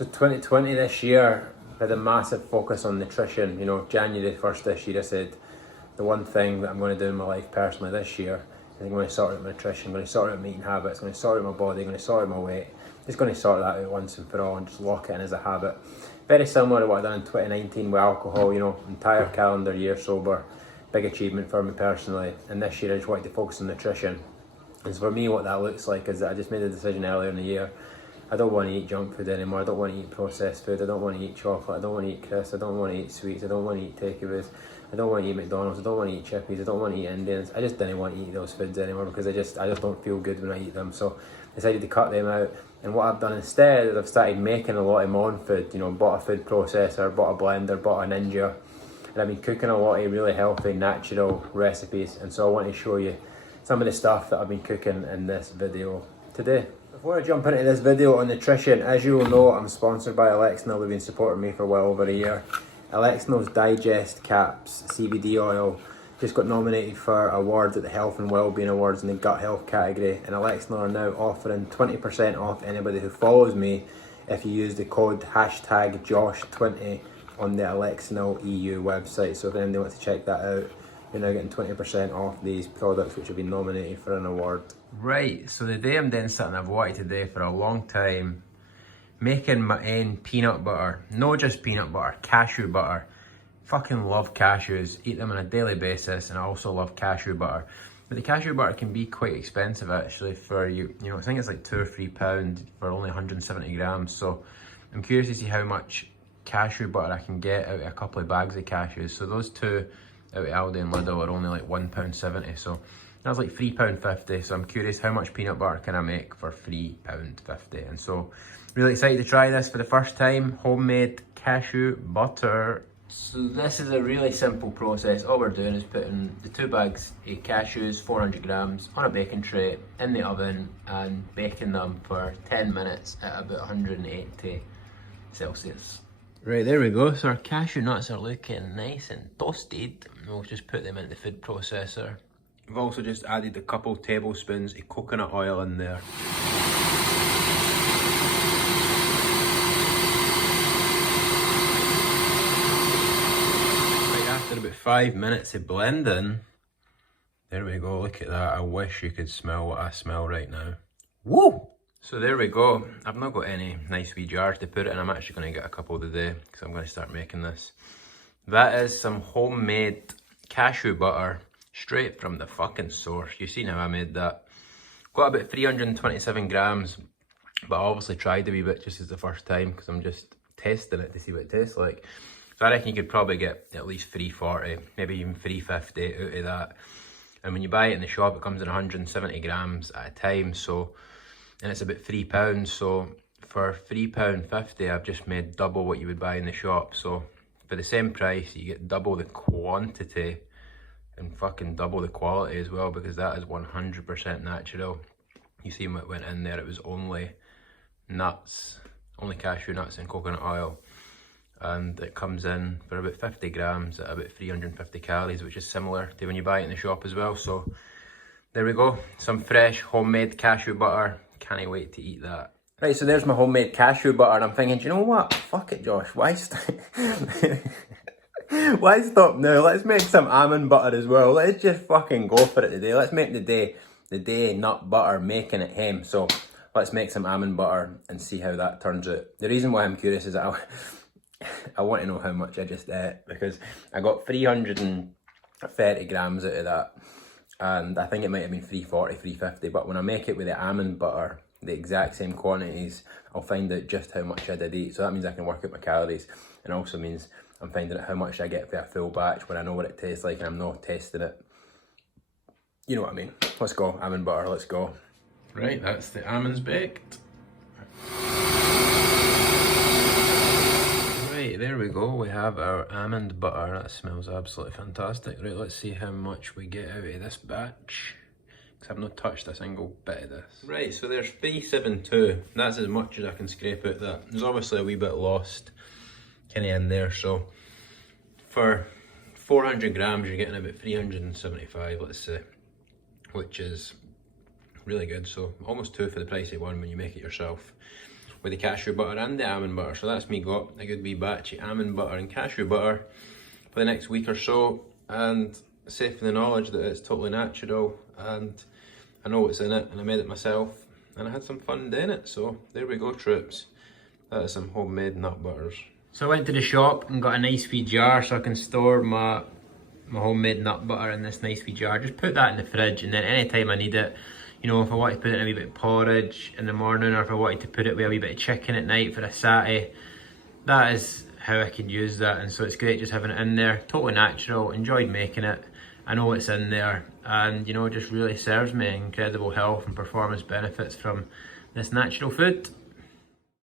So 2020 this year had a massive focus on nutrition. You know, January 1st this year I said the one thing that I'm going to do in my life personally this year is I'm going to sort out my nutrition, I'm going to sort out my eating habits, I'm going to sort out my body, I'm going to sort out my weight. Just going to sort that out once and for all and just lock it in as a habit. Very similar to what I done in 2019 with alcohol, you know, entire calendar year sober. Big achievement for me personally. And this year I just wanted to focus on nutrition. And so for me what that looks like is that I just made a decision earlier in the year. I don't want to eat junk food anymore, I don't want to eat processed food, I don't want to eat chocolate, I don't want to eat crisps, I don't want to eat sweets, I don't want to eat takeaways, I don't want to eat McDonald's, I don't want to eat Chippies, I don't want to eat Indians. I just didn't want to eat those foods anymore because I just don't feel good when I eat them. So I decided to cut them out. And what I've done instead is I've started making a lot of my own food. You know, bought a food processor, bought a blender, bought a Ninja. And I've been cooking a lot of really healthy, natural recipes. And so I want to show you some of the stuff that I've been cooking in this video today. Before I jump into this video on nutrition, as you will know, I'm sponsored by Alexinol. They've been supporting me for well over a year. Alexinol's Digest Caps CBD oil just got nominated for awards at the Health and Wellbeing Awards in the Gut Health category, and Alexinol are now offering 20% off anybody who follows me if you use the code hashtag Josh20 on the Alexinol EU website. So if anybody wants to check that out, you're now getting 20% off these products which have been nominated for an award. Right, so the day I'm doing something I've wanted to do for a long time, making my own peanut butter. Not just peanut butter, cashew butter. Fucking love cashews, eat them on a daily basis, and I also love cashew butter. But the cashew butter can be quite expensive actually for you know, I think it's like £2 or £3 for only 170 grams. So I'm curious to see how much cashew butter I can get out of a couple of bags of cashews. So those two out of Aldi and Lidl are only like £1.70. So that's like £3.50. So I'm curious how much peanut butter can I make for £3.50. And so really excited to try this for the first time, homemade cashew butter. So this is a really simple process. All we're doing is putting the 2 bags of cashews, 400 grams, on a baking tray in the oven and baking them for 10 minutes at about 180 Celsius. Right, there we go. So our cashew nuts are looking nice and toasted. We'll just put them into the food processor. We've also just added a couple tablespoons of coconut oil in there. After about 5 minutes of blending, there we go, look at that. I wish you could smell what I smell right now. Woo! So there we go. I've not got any nice wee jars to put it in. I'm actually going to get a couple today because I'm going to start making this. That is some homemade cashew butter straight from the fucking source. You've seen how I made that. Got about 327 grams, but I obviously tried a wee bit just as the first time because I'm just testing it to see what it tastes like. So I reckon you could probably get at least 340, maybe even 350 out of that. And when you buy it in the shop, it comes in 170 grams at a time. So, and it's about £3. So for £3.50, I've just made double what you would buy in the shop. So for the same price, you get double the quantity and fucking double the quality as well, because that is 100% natural. You see what went in there, it was only nuts, only cashew nuts and coconut oil. And it comes in for about 50 grams at about 350 calories, which is similar to when you buy it in the shop as well. So there we go, some fresh homemade cashew butter. Can't wait to eat that. Right, so there's my homemade cashew butter, and I'm thinking, do you know what? Fuck it, Josh. Why why stop now? Let's make some almond butter as well. Let's just fucking go for it today. Let's make the day nut butter making it home. So let's make some almond butter and see how that turns out. The reason why I'm curious is that I want to know how much I just ate, because I got 330 grams out of that, and I think it might have been 340, 350, but when I make it with the almond butter, the exact same quantities, I'll find out just how much I did eat. So that means I can work out my calories, and also means I'm finding out how much I get for a full batch when I know what it tastes like and I'm not testing it. You know what I mean. Let's go, almond butter, let's go. Right, that's the almonds baked. Right, there we go, we have our almond butter. That smells absolutely fantastic. Right, let's see how much we get out of this batch, because I've not touched a single bit of this. Right, so there's 372. That's as much as I can scrape out that. There's obviously a wee bit lost kind of in there, so for 400 grams you're getting about 375, let's say, which is really good. So almost 2 for the price of 1 when you make it yourself. with the cashew butter and the almond butter. So that's me got a good wee batch of almond butter and cashew butter for the next week or so, and safe in the knowledge that it's totally natural and I know what's in it and I made it myself and I had some fun doing it. So there we go, troops. That is some homemade nut butters. So I went to the shop and got a nice wee jar so I can store my homemade nut butter in this nice wee jar. Just put that in the fridge, and then anytime I need it, you know, if I wanted to put it in a wee bit of porridge in the morning, or if I wanted to put it with a wee bit of chicken at night for a satay, that is how I can use that. And so it's great just having it in there, totally natural, enjoyed making it. I know it's in there, and you know, it just really serves me incredible health and performance benefits from this natural food.